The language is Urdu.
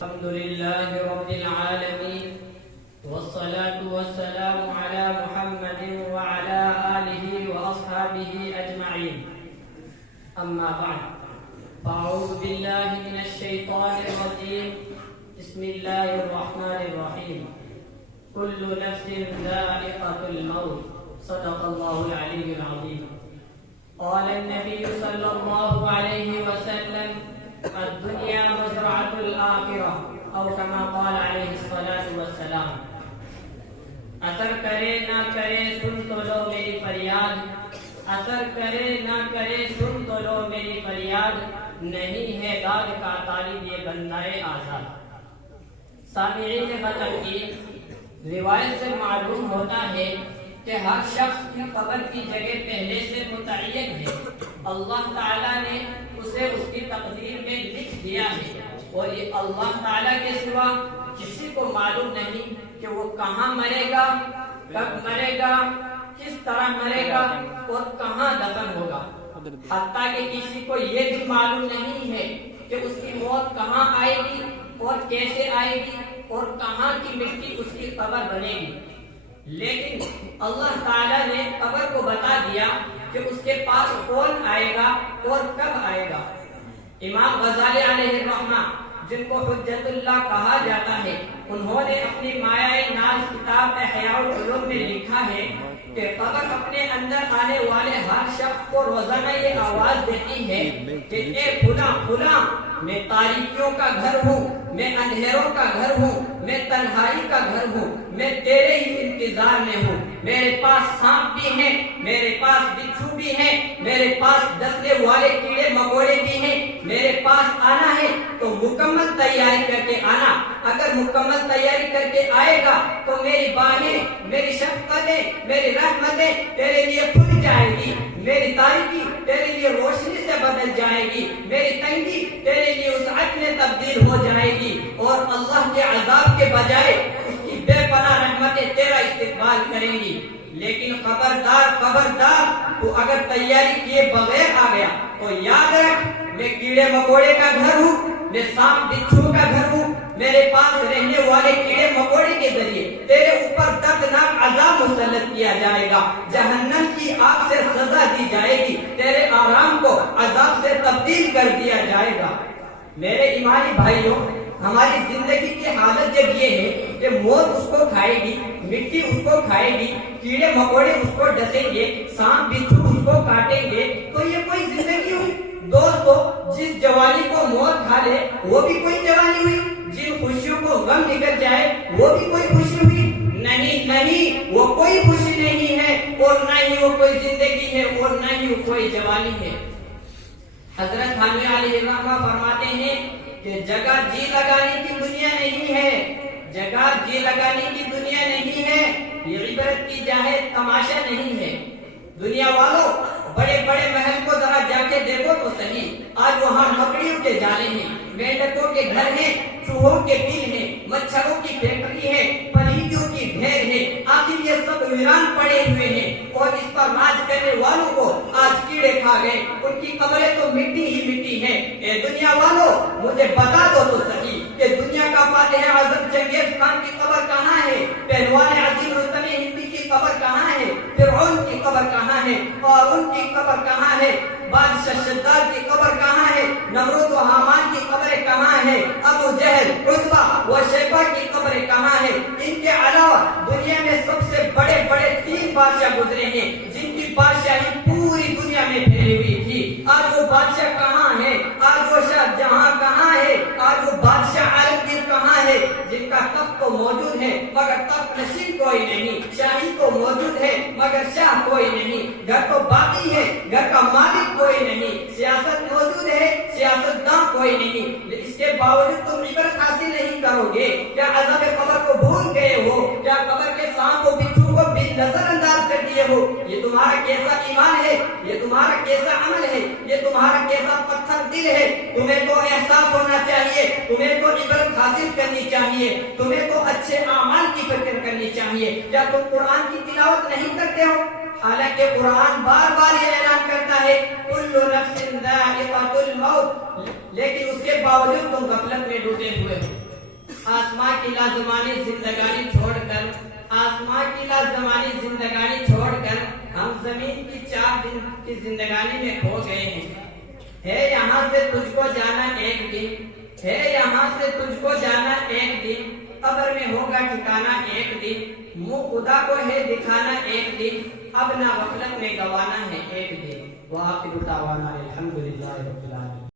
الحمد لله رب العالمين والصلاة والسلام على محمد وعلى آله وأصحابه أجمعين. أما بعد، فأعوذ بالله من الشيطان الرجيم. بسم الله الرحمن الرحيم. كل نفس ذائقة الموت. صدق الله العلي العظيم. قال النبي صلى الله عليه وسلم: الدنيا مزرعة الآخرة، أو كما قال عليه الصلاة والسلام. اثر کرے نہ کرے سن تو لو میری فریاد، اثر کرے نہ کرے سن تو لو میری فریاد، نہیں ہے داد کا طالب یہ بندہ آزاد. سامعین خطر کی روایت سے معلوم ہوتا ہے کہ ہر شخص کی قبر کی جگہ پہلے سے متعین ہے. اللہ تعالیٰ نے اسے اس کی تقدیر میں لکھ دیا ہے، اور یہ اللہ تعالیٰ کے سوا کسی کو معلوم نہیں کہ وہ کہاں مرے گا، کب مرے گا، کس طرح مرے گا اور کہاں دفن ہوگا. حتیٰ کہ کسی کو یہ بھی معلوم نہیں ہے کہ اس کی موت کہاں آئے گی اور کیسے آئے گی اور کہاں کی مٹی اس کی قبر بنے گی. لیکن اللہ تعالیٰ نے قبر کو بتا دیا کہ اس کے پاس کون آئے گا اور کب آئے گا. امام غزالی علیہ الرحمہ، جن کو حجت اللہ کہا جاتا ہے، انہوں نے اپنی مایہ ناز کتاب احیاء العلوم میں لکھا ہے کہ قبر اپنے اندر آنے والے ہر شخص کو روزانہ یہ آواز دیتی ہے کہ اے فلاں فلاں، میں تاریکیوں کا گھر ہوں، میں اندھیروں کا گھر ہوں، میں تنہائی کا گھر ہوں، میں تیرے ہی انتظار میں ہوں. میرے پاس سانپ بھی ہیں، میرے پاس بچھو بھی ہیں، میرے پاس ڈسنے والے کیڑے مکوڑے بھی ہیں. میرے پاس آنا ہے تو مکمل تیاری کر کے آنا. اگر مکمل تیاری کر کے آئے گا تو میری باہیں، میری شفقتیں، میری رحمتیں تیرے لیے کھل جائے گی. میری تاریکی تیرے لیے روشنی سے بدل جائے گی، میری تنگی تیرے لیے وسعت میں تبدیل ہو جائے گی، اور اللہ کے عذاب کے بجائے اس کی بے پناہ رحمتیں تیرا استقبال کریں گی. لیکن خبردار خبردار، تو اگر تیاری کیے بغیر آ گیا تو یاد رکھ، میں کیڑے مکوڑے کا گھر ہوں، میں سانپ بچھو کا گھر ہوں. میرے پاس رہنے والے کیڑے مکوڑے کے ذریعے تیرے اوپر دردناک عذاب مسلط کیا جائے گا. جہنم کی آگ سے سزا دی جائے گی، تیرے آرام کو عذاب سے تبدیل کر دیا جائے گا. میرے ایمانی بھائیوں، ہماری زندگی کی حالت جب یہ ہے کہ موت اس کو کھائے گی، مٹی اس کو کھائے گی، کیڑے مکوڑے اس کو ڈسیں گے، سانپ بچھو اس کو کاٹیں گے، تو یہ کوئی زندگی ہوئی؟ دوستو، جس جوانی کو موت کھا لے وہ بھی کوئی جوانی ہوئی؟ جن خوشیوں کو غم نکل جائے وہ بھی کوئی خوشی ہوئی؟ نہیں نہیں، وہ کوئی خوشی نہیں ہے، اور نہ ہی وہ کوئی زندگی ہے، اور نہ ہی وہ کوئی جوانی ہے. حضرت حامد علیہ الرحمہ فرماتے ہیں کہ جگہ جی لگانے کی دنیا نہیں ہے، جگہ جی لگانے کی دنیا نہیں ہے، یہ عبرت کی جا ہے، تماشا نہیں ہے. دنیا والوں، بڑے بڑے محل کو ذرا جا کے دیکھو تو صحیح. آج وہاں مکڑیوں کے جالے ہیں، مینڈکوں کے گھر ہیں، چوہوں کے بل ہیں، مچھروں کی فیکٹری ہے، پلیتوں کی ڈھیر ہے. آخر یہ سب ویران پڑے ہوئے ہیں، اور اس پر راج کرنے والوں کو آج کیڑے کھا گئے. ان کی قبریں تو مٹی ہی مٹی ہیں. اے دنیا والوں، مجھے بتا دو تو صحیح کہ دنیا کا فاتح اعظم چنگیز خان کی قبر کہاں ہے؟ پہلوان عظیم رستم ہندی کی قبر کہاں ہے؟ فرعون کی قبر کہاں ہے؟ قارون کی قبر کہاں ہے؟ بادشاہ شداد کی قبر کہاں ہے؟ نمرود و حامان کی قبریں کہاں ہے؟ ابو جہل، عتبہ و شیبہ کی قبریں کہاں ہے؟ ان کے علاوہ دنیا میں سب سے بڑے بڑے 3 بادشاہ گزرے ہیں جن کی بادشاہی پوری دنیا میں پھیلی ہوئی تھی. آج وہ بادشاہ کہاں ہے؟ آج وہ شاہ جہاں کہاں ہے؟ آج وہ بادشاہ عالمگیر کہاں ہے جن کا تخت تو موجود ہے مگر تخت نشین کوئی نہیں؟ شاہی تو موجود ہے مگر شاہ کوئی نہیں. گھر تو باقی ہے، گھر کا مالک کوئی نہیں. سیاست موجود ہے، سیاست داں کوئی نہیں. اس کے باوجود تم عبرت حاصل نہیں کرو گے. کیا عذاب قبر کو بھول گئے ہو؟ کیا قبر کے سانپ و بچھو کو بھی نظر انداز کر دیے ہو؟ یہ تمہارا کیسا ایمان ہے؟ یہ تمہارا کیسا عمل ہے؟ یہ تمہارا کیسا پتھر دل ہے؟ تمہیں تو احساس ہونا چاہیے، تمہیں تو عبرت حاصل کرنی چاہیے، تمہیں تو اچھے اعمال کی فکر کرنی چاہیے. کیا تم قرآن کی تلاوت نہیں کرتے ہو؟ حالانکہ قرآن بار بار یہ اعلان کرتا ہے کل نفس ذائقۃ الموت، لیکن اس کے باوجود تم غفلت میں ڈوبے ہوئے ہو. کی لازمانی زندگانی چھوڑ کر ہم زمین کی 4 دن کی زندگانی میں کھو گئے ہیں. ہے یہاں سے تجھ کو جانا ایک دن, قبر میں ہوگا ٹھکانا ایک دن, منہ خدا کو ہے دکھانا ایک دن, اب نہ غفلت میں گوانا ہے ایک دن. وآخر دعوانا الحمدللہ رب العالمین.